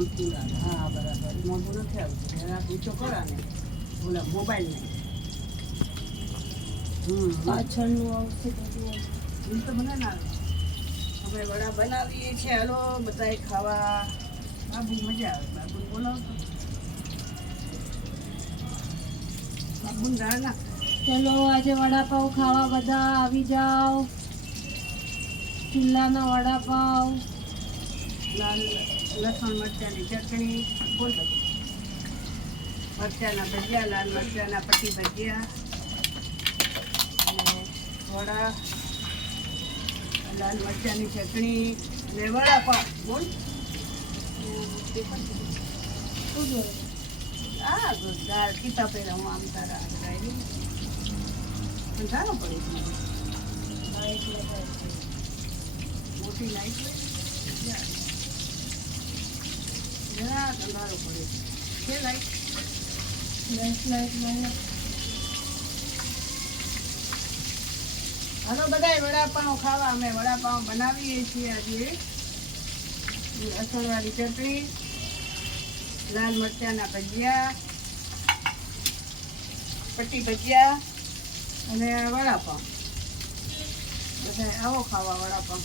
આમ હા બરાબર. મોઢું નથી આવતું. ઊંચો કરા ને ઓલા મોબાઈલ ને. પાછળનું આવશે બધું તો મને ના. અમે વડા બનાવીએ છીએ. હાલો બધાય ખાવા. બાબુ મજા આવે. બાબુ બોલાવતો. બાબુ ના ચલો આજે વડાપાવ ખાવા બધા આવી જાઓ. ચૂલાના વડાપાવ. લાલ. લસણ મરચાંની ચટણી બોલ બધું. મરચાંના ભજીયા, લાલ મરચાંના પટ્ટી ભજીયા અને વડા, લાલ મરચાંની ચટણી અને વડાપાવ બોલ શું જોયું આ દાળ કીતા પહેલા હું આમ તારા લગાવી પણ સારો પડે. મોટી લાઈટ હોય ને, જરા અંધારો પડે છે લાઈટ લાઈટ હાલો બધા વડાપાઉં ખાવા. અમે વડાપાઉં બનાવીએ છીએ આજે. અસરવાળી ચટણી લાલ મરચાના ભજીયા પટ્ટી ભજીયા અને વડાપાઉં. બધા આવો ખાવા વડાપાઉં.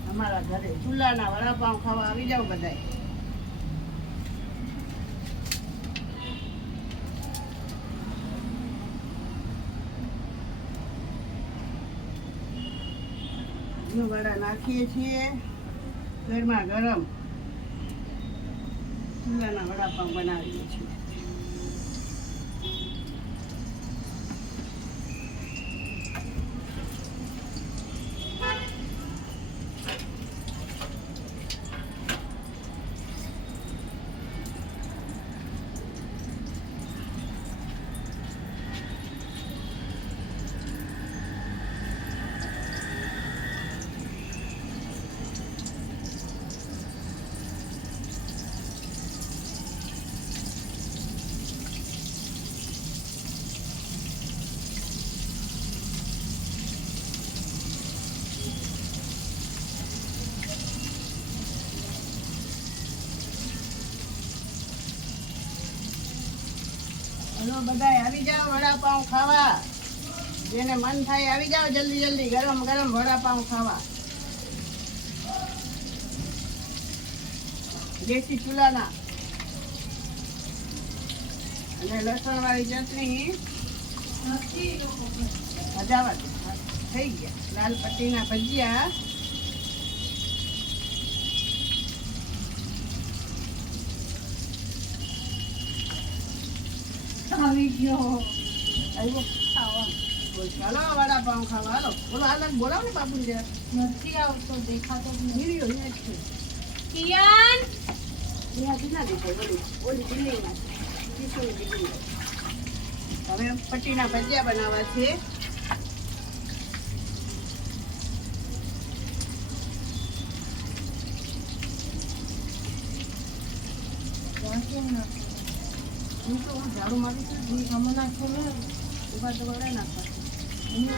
અમારા ઘરે ચૂલાના વડાપાઉં ખાવા આવી જાવ બધાય. વડા નાખીએ છીએ. ઘરમાં ગરમ ચૂલાના વડાપાઉં બનાવીએ છીએ. બધાય આવી જાઓ વડાપાઉં ખાવા. જેને મન થાય આવી જાઓ જલ્દી જલ્દી ગરમ ગરમ વડાપાઉં ખાવા. દેશી ચૂલાના. અને લસણ વાળી ચટણી મજાવત થઈ ગયા. લાલ પટ્ટીના ભજીયા. આવી ગયો. આવ્યો ખાવા. વડાપાઉં ખાવા. હાલો બોલો હાલ બોલાવો ને બાપુ નથી આવતો દેખાતો અહીંયા છે. કિયાન! એ ના દેખાય ઓલી ઓલી બિલ્ડિંગમાં છે બિલ્ડિંગ હવે પટ્ટીના ભજીયા બનાવવા છે. અમને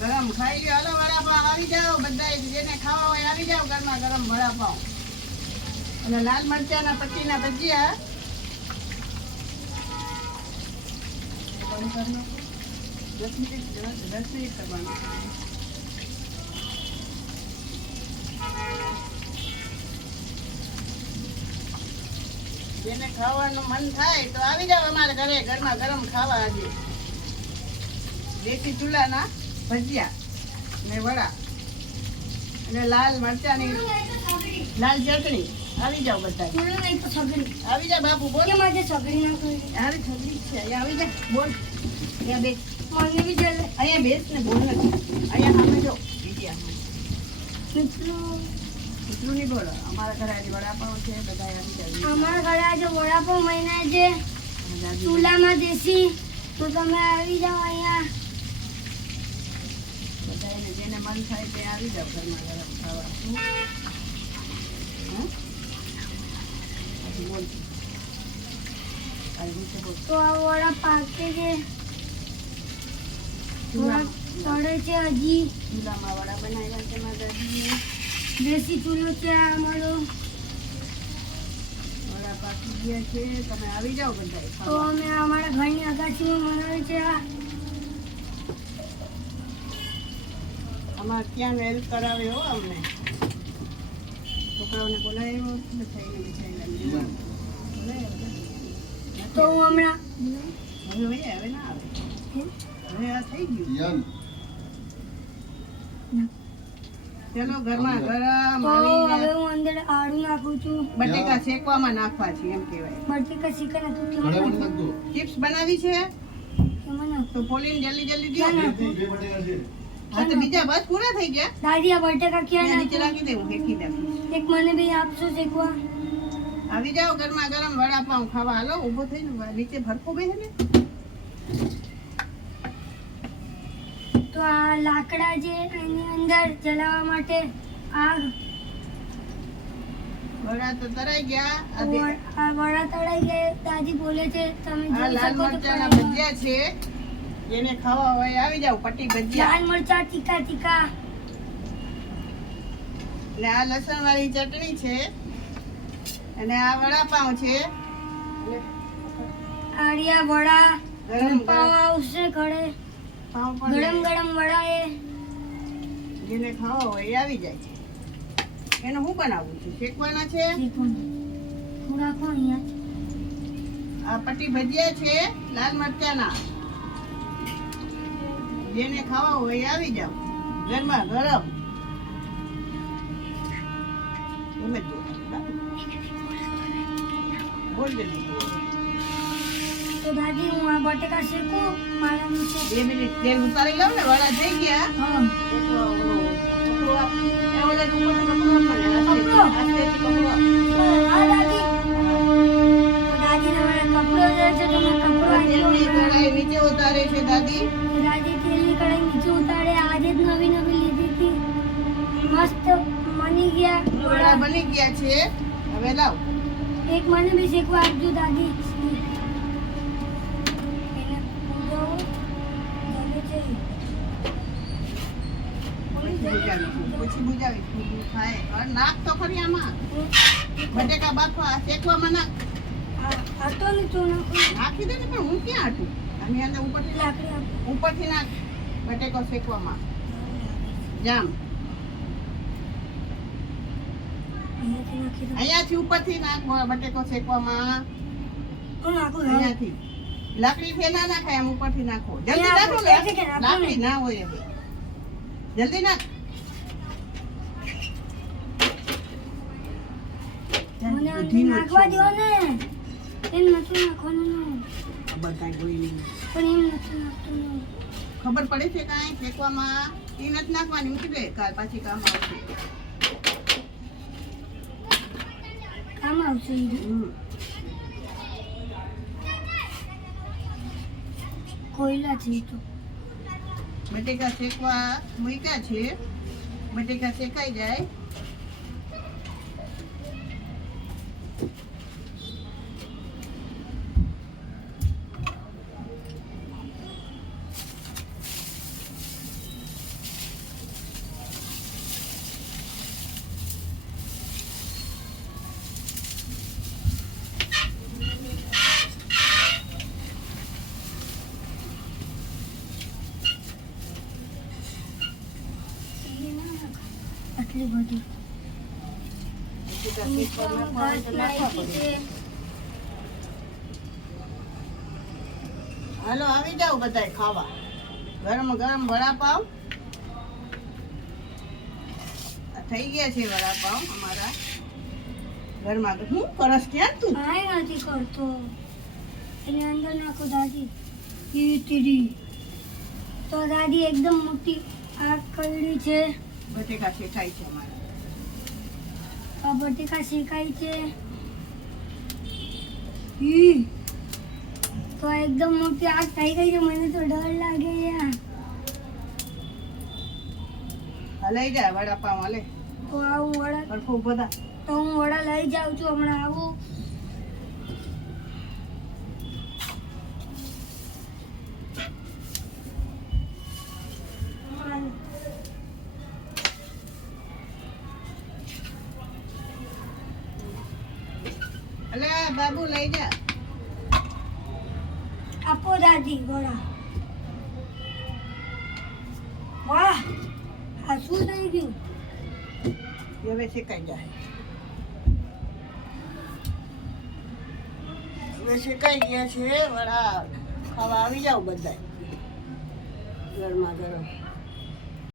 ગરમા ખાઈ લ્યો. વડા વડાપાવ, આવી જાઓ બધા જેને ખાવા હોય આવી જાઓ ઘરમાં ગરમ વડાપાવ. અને લાલ મરચાના પટ્ટીના ભજીયા. કરી નાખો દસ મિનિટ દસ મિનિટ કરવાનું જેને ખાવાનું મન થાય તો આવી જાવ અમારા ઘરે ઘરમાં ગરમ ખાવા આજે. દેશી ચૂલાના ભજીયા ને વડા અને લાલ મરચાની લાલ ચટણી. આવી જાવ બધા આવી જા બાપુ બોલ. મારે ના કરી આવી છગડી છે આવી જા બોલ. અહીંયા બેસ મને બી જલે અહીંયા બેસ ને બોલ અહીંયા સામે જો બીજી મિત્રો એટલું નહીં બોલો. અમારા ઘરે આજે વડાપાઉં છે બધા આવી અમારા ઘરે આજે વડાપાવ મહિના છે. ચૂલામાં દેશી. તો તમે આવી જાઓ અહીંયા. બધાને જેને મન થાય તે આવી જાઓ ઘરમાં ગરમ ખાવા. તો આ વડા પાકે છે ચડે છે હજી ચૂલામાં વડા બનાવ્યા છે મારા દાદીએ દેશી ચૂલો છે આ અમારો. વડા પાકી ગયા છે. તમે આવી જાઓ બધા તો અમે અમારા ઘરની અગાસીમાં બનાવે છે આ. અમારે ત્યાં હેલ્પ કરાવે હો અમને. છોકરાઓને બોલાવ્યો. તો હું હમણાં હવે હવે હવે ના આવે. હવે થઈ ગયું. ચલો ઘરમાં ગરમ હવે હું અંદર આડું નાખું છું. બટેકા શેકવામાં નાખવા છે એમ કહેવાય. બટેકા ઘરે નાખું? ચિપ્સ બનાવી છે? તો પોલીન જલ્દી જલ્દી દો. હા તો બીજા બસ પૂરા થઈ ગયા? દાદી આ બટેકા ક્યાં નાખી? રાખી દે હું ફેંકી એક મને બી આપશો શેકવા? આવી જાઓ ગરમા ગરમ વડાપાઉં ખાવા. હાલો ઊભો થઈને નીચે ભરખો બેહે ને. તો આ લાકડા જે એની અંદર જલાવવા માટે આગ વડા તો તરાઈ ગયા. આ વડ- તળાઈ ગયા. દાદી બોલે છે તમે આ લાલ મરચાના ભજીયા છે. જેને ખાવા હોય આવી જાવ પટ્ટી ભજીયા. લાલ મરચા ટીકા ટીકા ને આ લસણ વાળી ચટણી છે. અને આ વડાપાઉં છે. આડિયા વડા ગરમ પાવ આવશે ઘરે. ગરમ પણ ગરમ વડા એ જેને ખાવા હોય એ આવી જાય એને હું બનાવું છું? શેકવાના છે? આ પટ્ટી ભજીયા છે લાલ મરચાના. જેને ખાવા હોય એ આવી જાવ ઘરમાં ગરમ. જોવાનું. બોલ. તો દાદી હું આ બટેકા શેકું મારા છે. બે મિનિટ તેલ ઉતારી લઉં ને વડા થઈ ગયા. હા. દાદી. તેલની કઢાઈ નીચે ઉતારે છે દાદી. દાદી તેલની કઢાઈ નીચે ઉતારે. આજે જ નવી નવી લીધી હતી. મસ્ત બની ગયા. વડા. બની ગયા છે. હવે લાવ. એક મને બી શીખવા આપજો દાદી એને પૂરો ગમે છે. પછી બુજાવીશું પછી બુજાવીશું થાય હવે નાખ તો ખરી આમાં બટેકા બાફવા શેકવામાં નાખ આ હતો ને તો નાખું. નાખી દે ને પણ હું ક્યાં હતું આની અંદર ઉપરથી નાખ લાકડી ઉપરથી નાખ બટેકો શેકવામાં જામ અહીંયાથી ઉપરથી નાખ બટેકો શેકવામાં. અહીંયાથી લાકડી ના નાખાય આમ ઉપરથી નાખો જલ્દી નાખો? લાકડી ના હોય જલ્દી નાખ મને અંદર બધી નાખવા નથી. ને. એમ નથી નાખવાનું. ને. ખબર કાંઈ કોઈ નહીં. પણ એમ નથી નાખતું ખબર પડે છે કાંઈ ફેંકવામાં? એ નથી નાખવાની મૂકી દે કાલ પાછી કામ આવશે. કામ આવશે. કોયલા છે તો. બટેકા શેકવા મૂક્યા છે. બટેકા શેકાઈ જાય. હાલો, આવી જાઓ બધા ખાવા. ગરમ ગરમ વડાપાવ. થઈ ગયા છે વડાપાવ અમારા. ઘરમાં હું કરસ ક્યાં તું? કાંઈ નથી કરતો. એની અંદર નાખો દાદી. ઈટીડી તો દાદી એકદમ મોટી આગ કરડી છે. બટેકા શેકાય છે અમારા. બટેકા શેકાય છે? તો એકદમ મોટી આગ થઈ ગઈ છે મને તો ડર લાગે યાર હલાઈ જાય વડાપાવ હલે. તો આવું વડા તો હું વડા લઈ જાઉં છું હમણાં આવું. દાદી વડા વાહ, આ શું થઈ ગયું? હવે શેકાઈ જાય. હવે શેકાઈ ગયા છે, વડા. ખાવા આવી જાઓ બધા ગરમા ગરમ.